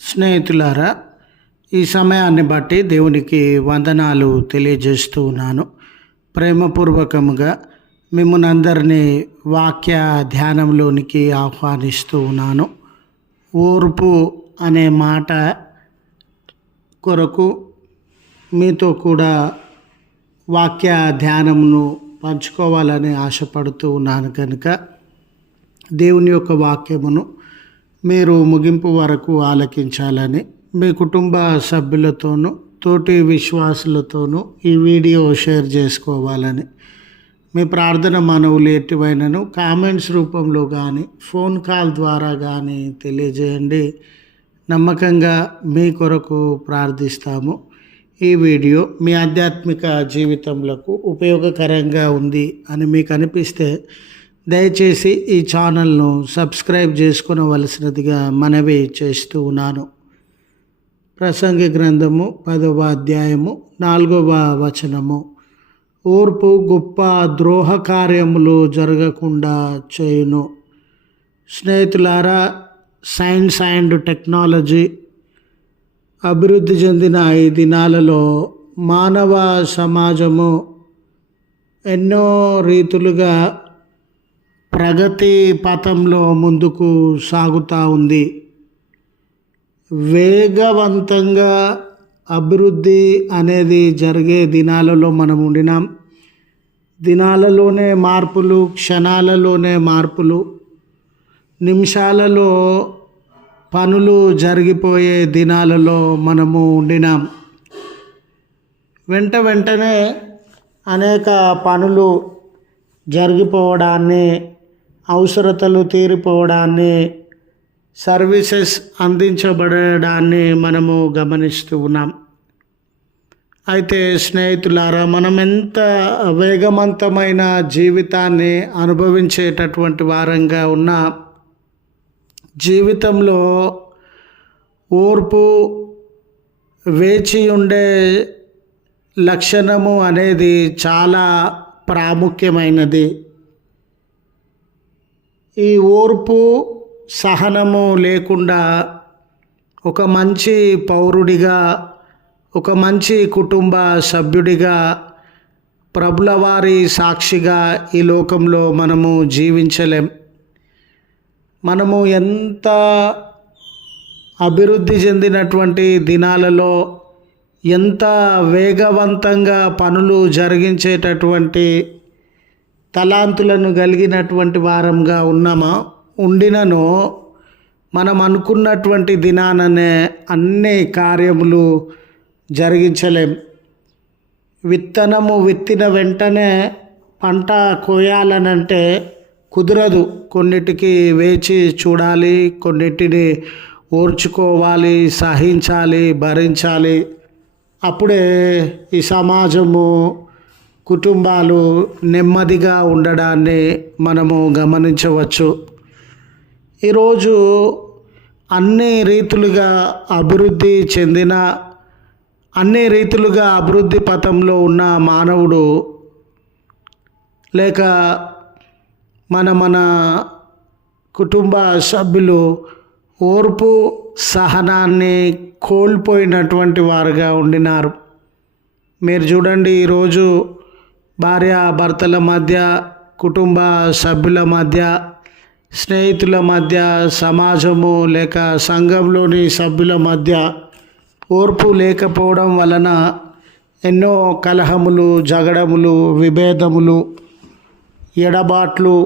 స్నేహితులారా, ఈ సమయాన్ని బట్టి దేవునికి వందనాలు తెలియజేస్తూ ఉన్నాను. ప్రేమపూర్వకముగా మిమ్మల్ని అందరినీ వాక్య ధ్యానంలోనికి ఆహ్వానిస్తూ ఉన్నాను. ఓర్పు అనే మాట కొరకు మీతో కూడా వాక్య ధ్యానమును పంచుకోవాలని ఆశపడుతూ ఉన్నాను. కనుక దేవుని యొక్క వాక్యమును మీరు ముగింపు వరకు ఆలకించాలని, మీ కుటుంబ సభ్యులతోనూ తోటి విశ్వాసులతోనూ ఈ వీడియో షేర్ చేసుకోవాలని, మీ ప్రార్థన మనవులు ఎటువైనను కామెంట్స్ రూపంలో కానీ ఫోన్ కాల్ ద్వారా కానీ తెలియజేయండి. నమ్మకంగా మీ కొరకు ప్రార్థిస్తాము. ఈ వీడియో మీ ఆధ్యాత్మిక జీవితంలో ఉపయోగకరంగా ఉంది అని మీకు అనిపిస్తే దయచేసి ఈ ఛానల్ను సబ్స్క్రైబ్ చేసుకునవలసినదిగా మనవి చేస్తూ ఉన్నాను. ప్రసంగి గ్రంథము 10వ అధ్యాయము 4వ వచనము. ఓర్పు గొప్ప ద్రోహ కార్యములు జరగకుండా చేయును. స్నేహితులారా, సైన్స్ అండ్ టెక్నాలజీ అభివృద్ధి చెందిన ఈ దినాలలో మానవ సమాజము ఎన్నో రీతులుగా ప్రగతి పథంలో ముందుకు సాగుతూ ఉంది. వేగవంతంగా అభివృద్ధి అనేది జరిగే దినాలలో మనం ఉండినాం. దినాలలోనే మార్పులు, క్షణాలలోనే మార్పులు, నిమిషాలలో పనులు జరిగిపోయే దినాలలో మనము ఉండినాం. వెంటనే అనేక పనులు జరిగిపోవడాన్ని, అవసరతలు తీరిపోవడాన్ని, సర్వీసెస్ అందించబడడాన్ని మనము గమనిస్తూ ఉన్నాం. అయితే స్నేహితులారా, మనం ఎంత వేగవంతమైన జీవితాన్ని అనుభవించేటటువంటి వారంగా ఉన్నా, జీవితంలో ఓర్పు, వేచి ఉండే లక్షణము అనేది చాలా ప్రాముఖ్యమైనది. ఈ ఓర్పు, సహనము లేకుండా ఒక మంచి పౌరుడిగా, ఒక మంచి కుటుంబ సభ్యుడిగా, ప్రభుల వారి సాక్షిగా ఈ లోకంలో మనము జీవించలేం. మనము ఎంత అభివృద్ధి చెందినటువంటి దినాలలో ఎంత వేగవంతంగా పనులు జరిగించేటటువంటి తలాంతులను కలిగినటువంటి వారంగా ఉండినను మనం అనుకున్నటువంటి దినాననే అన్ని కార్యములు జరిగించలేం. విత్తనము విత్తిన వెంటనే పంట కోయాలనంటే కుదరదు. కొన్నిటికి వేచి చూడాలి, కొన్నిటిని ఓర్చుకోవాలి, సహించాలి, భరించాలి. అప్పుడే ఈ సమాజము, కుటుంబాలు నెమ్మదిగా ఉండడాన్ని మనము గమనించవచ్చు. ఈరోజు అన్ని రీతులుగా అభివృద్ధి చెందిన, అన్ని రీతులుగా అభివృద్ధి పథంలో ఉన్న మానవుడు లేక మన కుటుంబ సభ్యులు ఓర్పు, సహనాన్ని కోల్పోయినటువంటి వారుగా ఉండినారు. మీరు చూడండి, ఈరోజు భార్యాభర్తల మధ్య, కుటుంబ సభ్యుల మధ్య, స్నేహితుల మధ్య, సమాజము లేక సంఘంలోని సభ్యుల మధ్య ఓర్పు లేకపోవడం వలన ఎన్నో కలహములు, జగడములు, విభేదములు, ఎడబాట్లు,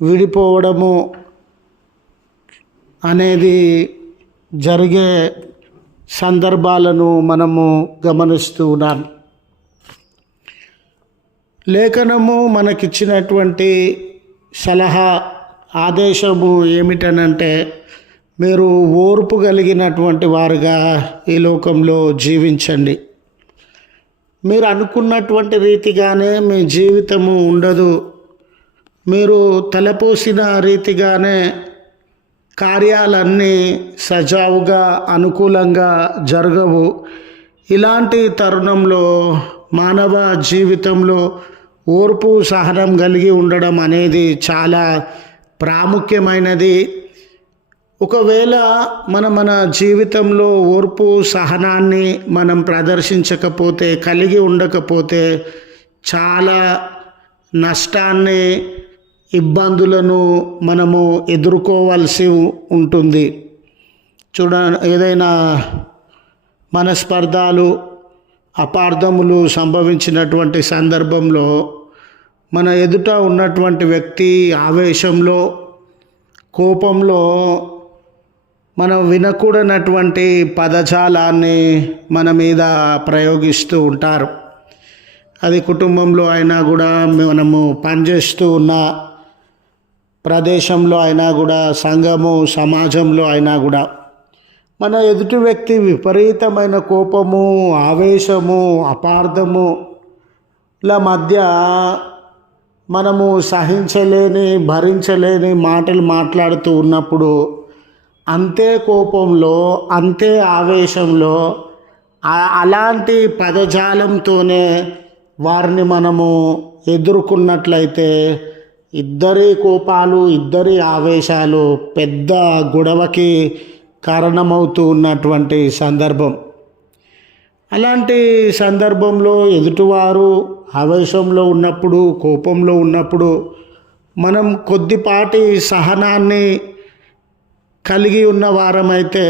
విడిపోవడము అనేది జరిగే సందర్భాలను మనము గమనిస్తూ ఉన్నాం. లేఖనము మనకిచ్చినటువంటి సలహా, ఆదేశము ఏమిటనంటే, మీరు ఓర్పు కలిగినటువంటి వారుగా ఈ లోకంలో జీవించండి. మీరు అనుకున్నటువంటి రీతిగానే మీ జీవితము ఉండదు. మీరు తలపోసిన రీతిగానే కార్యాలన్నీ సజావుగా, అనుకూలంగా జరగవు. ఇలాంటి తరుణంలో మానవ జీవితంలో ఓర్పు, సహనం కలిగి ఉండడం అనేది చాలా ప్రాముఖ్యమైనది. ఒకవేళ మన జీవితంలో ఓర్పు సహనాన్ని మనం ప్రదర్శించకపోతే, కలిగి ఉండకపోతే చాలా నష్టాన్ని, ఇబ్బందులను మనము ఎదుర్కోవాల్సి ఉంటుంది. ఏదైనా మనస్పర్ధాలు, అపార్థములు సంభవించినటువంటి సందర్భంలో మన ఎదుట ఉన్నటువంటి వ్యక్తి ఆవేశంలో, కోపంలో మనం వినకూడనటువంటి పదజాలాన్ని మన మీద ప్రయోగిస్తూ ఉంటారు. అది కుటుంబంలో అయినా కూడా, మనము పనిచేస్తూ ఉన్న ప్రదేశంలో అయినా కూడా, సంఘము సమాజంలో అయినా కూడా మన ఎదుటి వ్యక్తి విపరీతమైన కోపము, ఆవేశము, అపార్థముల మధ్య మనము సహించలేని, భరించలేని మాటలు మాట్లాడుతూ ఉన్నప్పుడు అంతే కోపంలో, అంతే ఆవేశంలో, అలాంటి పదజాలంతోనే వారిని మనము ఎదుర్కొన్నట్లయితే ఇద్దరి కోపాలు, ఇద్దరి ఆవేశాలు పెద్ద గొడవకి కారణమవుతూ ఉన్నటువంటి సందర్భం. అలాంటి సందర్భంలో ఎదుటివారు ఆవేశంలో ఉన్నప్పుడు, కోపంలో ఉన్నప్పుడు మనం కొద్దిపాటి సహనాన్ని కలిగి ఉన్న వారమైతే,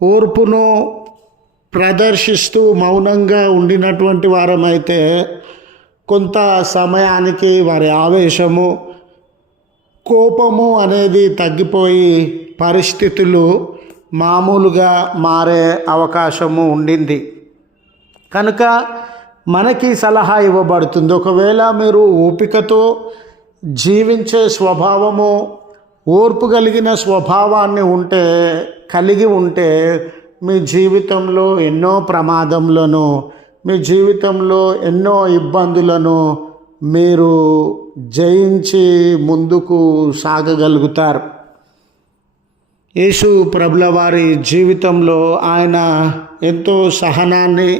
ఓర్పును ప్రదర్శిస్తూ మౌనంగా ఉండినటువంటి వారమైతే కొంత సమయానికి వారి ఆవేశము, కోపము అనేది తగ్గిపోయి పరిస్థితులు మామూలుగా మారే అవకాశము ఉండింది. కనుక మనకి సలహా ఇవ్వబడుతుంది. ఒకవేళ మీరు ఓపికతో జీవించే స్వభావము, ఓర్పు కలిగిన స్వభావాన్ని కలిగి ఉంటే మీ జీవితంలో ఎన్నో ప్రమాదములను, మీ జీవితంలో ఎన్నో ఇబ్బందులను మీరు జయించి ముందుకు సాగగలుగుతారు. యేసు ప్రభుల వారి జీవితంలో ఆయన ఎంతో సహనాన్ని,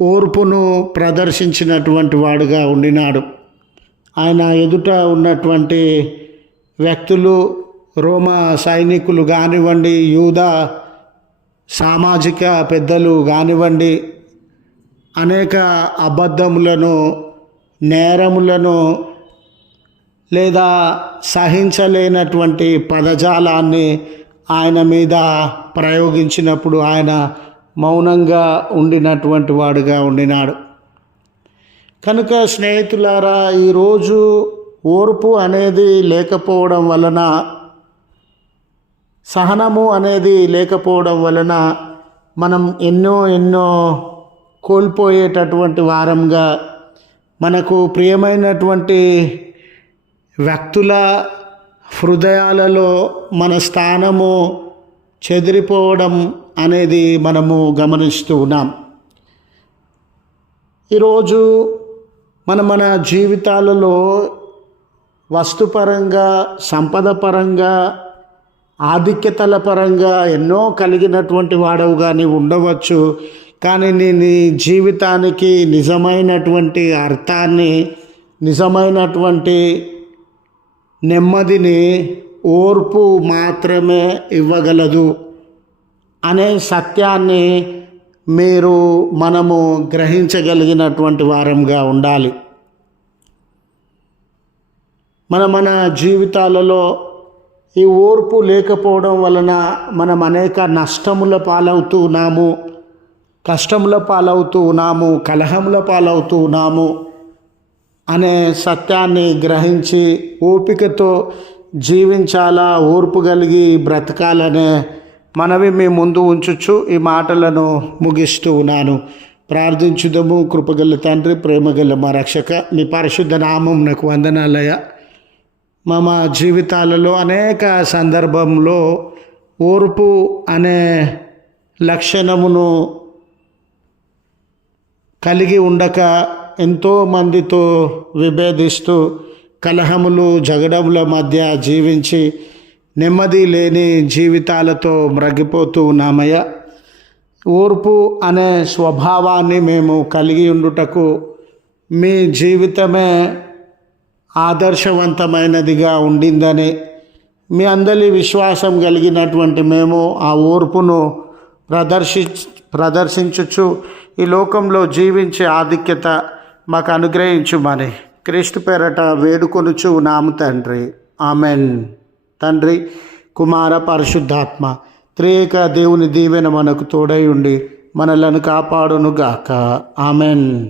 ఓర్పును ప్రదర్శించినటువంటి వాడుగా ఉండినాడు. ఆయన ఎదుట ఉన్నటువంటి వ్యక్తులు, రోమా సైనికులు కానివ్వండి, యూదా సామాజిక పెద్దలు కానివ్వండి, అనేక అబద్ధములను, నేరములను లేదా సహించలేనటువంటి పదజాలాన్ని ఆయన మీద ప్రయోగించినప్పుడు ఆయన మౌనంగా ఉండినటువంటి వాడుగా ఉండినాడు. కనుక స్నేహితులారా, ఈరోజు ఓర్పు అనేది లేకపోవడం వలన, సహనము అనేది లేకపోవడం వలన మనం ఎన్నో కోల్పోయేటటువంటి వారంగా, మనకు ప్రియమైనటువంటి వ్యక్తుల హృదయాలలో మన స్థానము చెదిరిపోవడం అనేది మనము గమనిస్తూ ఉన్నాం. ఈరోజు మన జీవితాలలో వస్తుపరంగా, సంపద పరంగా, ఆధిక్యతల పరంగా ఎన్నో కలిగినటువంటి వాడవుగా నీవు ఉండవచ్చు. కానీ నీ జీవితానికి నిజమైనటువంటి అర్థాన్ని, నిజమైనటువంటి నెమ్మదిని ఓర్పు మాత్రమే ఇవ్వగలదు అనే సత్యాన్ని మనము గ్రహించగలిగినటువంటి వారంగా ఉండాలి. మన జీవితాలలో ఈ ఓర్పు లేకపోవడం వలన మనం అనేక నష్టముల పాలవుతూ ఉన్నాము, కష్టముల పాలవుతూ ఉన్నాము, కలహముల పాలవుతూ ఉన్నాము అనే సత్యాన్ని గ్రహించి ఓపికతో జీవించాలా, ఓర్పు కలిగి బ్రతకాలనే మనవి మీ ముందు ఉంచుచు ఈ మాటలను ముగిస్తూ ఉన్నాను. ప్రార్థించుదము. కృపగల తండ్రి, ప్రేమగల మా రక్షక, మీ పరిశుద్ధ నామం నాకు వందనాలయ. మా జీవితాలలో అనేక సందర్భంలో ఓర్పు అనే లక్షణమును కలిగి ఉండక ఎంతోమందితో విభేదిస్తూ, కలహములు, జగడముల మధ్య జీవించి నెమ్మది లేని జీవితాలతో మ్రగిపోతూ ఉన్నామయ్యా. ఓర్పు అనే స్వభావాన్ని మేము కలిగి ఉండుటకు మీ జీవితమే ఆదర్శవంతమైనదిగా ఉండిందని, మీ అందరి విశ్వాసం కలిగినటువంటి మేము ఆ ఓర్పును ప్రదర్శించుచు ఈ లోకంలో జీవించే ఆధిక్యత మాకు అనుగ్రహించుమని క్రీస్తు పేరట వేడుకొనుచు నాము తండ్రి. ఆమెన్. తండ్రి, కుమార, పరిశుద్ధాత్మ త్రియేక దేవుని దీవెన మనకు తోడై ఉండి మనలను కాపాడునుగాక. ఆమెన్.